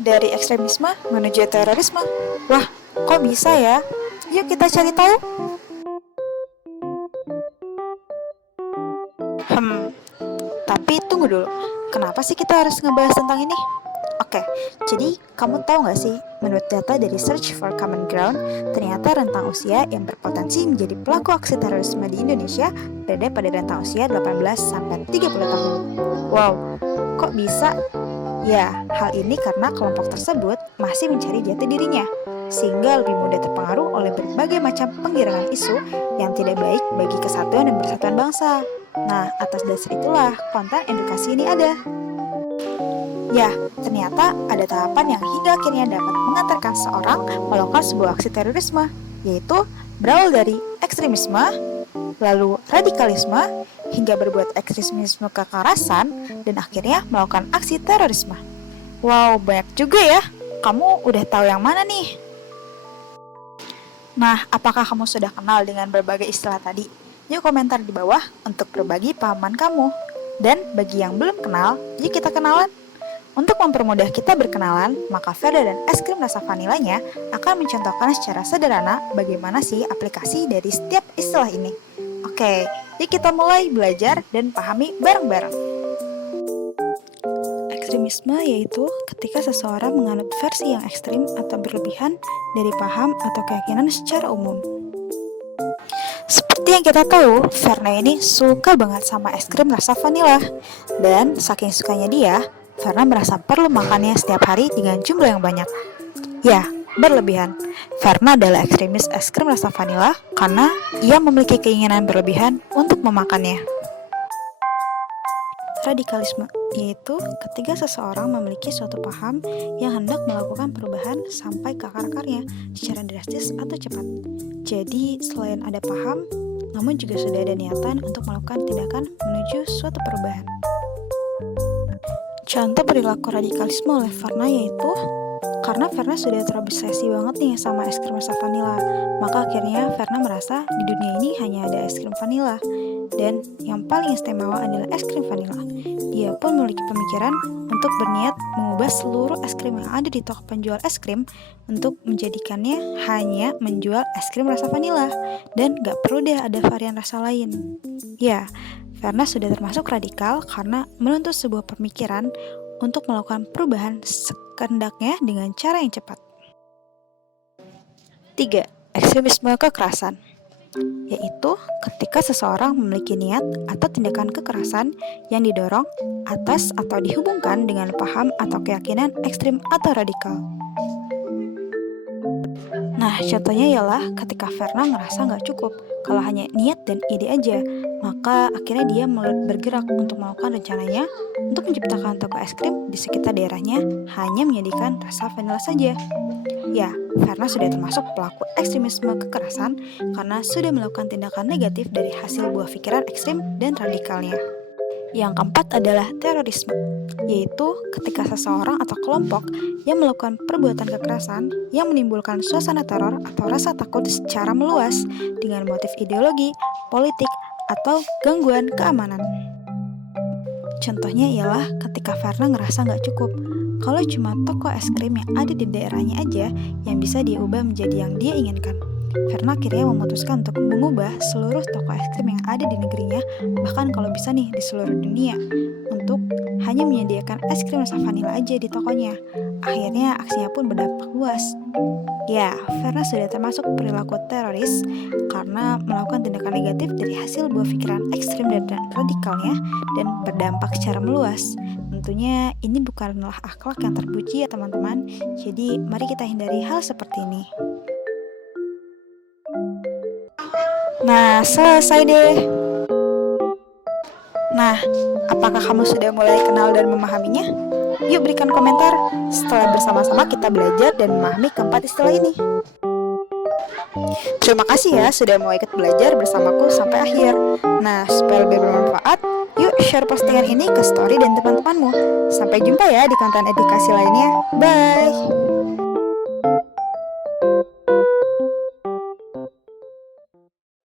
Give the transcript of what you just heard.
dari ekstremisme menuju terorisme. Wah, kok bisa ya? Yuk kita cari tahu. Hmm, tapi tunggu dulu. Kenapa sih kita harus ngebahas tentang ini? Oke, jadi kamu tahu nggak sih, menurut data dari Search for Common Ground, ternyata rentang usia yang berpotensi menjadi pelaku aksi terorisme di Indonesia berada pada rentang usia 18 sampai 30 tahun. Wow, kok bisa? Ya, hal ini karena kelompok tersebut masih mencari jati dirinya, sehingga lebih mudah terpengaruh oleh berbagai macam penggiringan isu yang tidak baik bagi kesatuan dan persatuan bangsa. Nah, atas dasar itulah konten edukasi ini ada. Ya, ternyata ada tahapan yang hingga akhirnya dapat mengantarkan seorang melakukan sebuah aksi terorisme, yaitu berawal dari ekstremisme, lalu radikalisme, hingga berbuat ekstremisme kekerasan, dan akhirnya melakukan aksi terorisme. Wow, banyak juga ya. Kamu udah tahu yang mana nih? Nah, apakah kamu sudah kenal dengan berbagai istilah tadi? Yuk komentar di bawah untuk berbagi pahaman kamu. Dan bagi yang belum kenal, yuk kita kenalan. Untuk mempermudah kita berkenalan, maka Verda dan es krim rasa vanilanya akan mencontohkan secara sederhana bagaimana sih aplikasi dari setiap istilah ini. Oke, yuk kita mulai belajar dan pahami bareng-bareng. Ekstremisme yaitu ketika seseorang menganut versi yang ekstrim atau berlebihan dari paham atau keyakinan secara umum. Seperti yang kita tahu, Verna ini suka banget sama es krim rasa vanila. Dan saking sukanya dia, Verna merasa perlu makannya setiap hari dengan jumlah yang banyak. Ya, berlebihan. Verna adalah ekstremis es krim rasa vanila karena ia memiliki keinginan berlebihan untuk memakannya. Radikalisme yaitu ketika seseorang memiliki suatu paham yang hendak melakukan perubahan sampai ke akar-akarnya secara drastis atau cepat. Jadi, selain ada paham, namun juga sudah ada niatan untuk melakukan tindakan menuju suatu perubahan. Contoh perilaku radikalisme oleh Verna yaitu karena Verna sudah terobsesi banget nih sama es krim rasa vanila, maka akhirnya Verna merasa di dunia ini hanya ada es krim vanila dan yang paling istimewa adalah es krim vanila. Dia pun memiliki pemikiran untuk berniat mengubah seluruh es krim yang ada di toko penjual es krim untuk menjadikannya hanya menjual es krim rasa vanila dan gak perlu deh ada varian rasa lain. Ya, Verna sudah termasuk radikal karena menuntut sebuah pemikiran untuk melakukan perubahan sekendaknya dengan cara yang cepat. 3. Ekstremisme kekerasan yaitu ketika seseorang memiliki niat atau tindakan kekerasan yang didorong atas atau dihubungkan dengan paham atau keyakinan ekstrim atau radikal. Nah, contohnya ialah ketika Verna ngerasa nggak cukup kalau hanya niat dan ide aja, maka akhirnya dia bergerak untuk melakukan rencananya untuk menciptakan toko es krim di sekitar daerahnya hanya menjadikan rasa vanila saja. Ya, Verna sudah termasuk pelaku ekstremisme kekerasan karena sudah melakukan tindakan negatif dari hasil buah pikiran ekstrim dan radikalnya. Yang keempat adalah terorisme, yaitu ketika seseorang atau kelompok yang melakukan perbuatan kekerasan yang menimbulkan suasana teror atau rasa takut secara meluas dengan motif ideologi, politik, atau gangguan keamanan. Contohnya ialah ketika Verna ngerasa nggak cukup kalau cuma toko es krim yang ada di daerahnya aja yang bisa dia ubah menjadi yang dia inginkan. Verna akhirnya memutuskan untuk mengubah seluruh toko es krim yang ada di negerinya, bahkan kalau bisa nih di seluruh dunia, untuk hanya menyediakan es krim rasa vanila aja di tokonya. Akhirnya aksinya pun berdampak luas. Ya, Verna sudah termasuk perilaku teroris karena melakukan tindakan negatif dari hasil buah pikiran ekstrim dan radikalnya dan berdampak secara meluas. Tentunya ini bukanlah akhlak yang terpuji ya teman-teman, jadi mari kita hindari hal seperti ini. Nah, selesai deh. Nah, apakah kamu sudah mulai kenal dan memahaminya? Yuk berikan komentar setelah bersama-sama kita belajar dan memahami keempat istilah ini. Terima kasih ya sudah mau ikut belajar bersamaku sampai akhir. Nah, supaya lebih bermanfaat, yuk share postingan ini ke story dan teman-temanmu. Sampai jumpa ya di konten edukasi lainnya. Bye!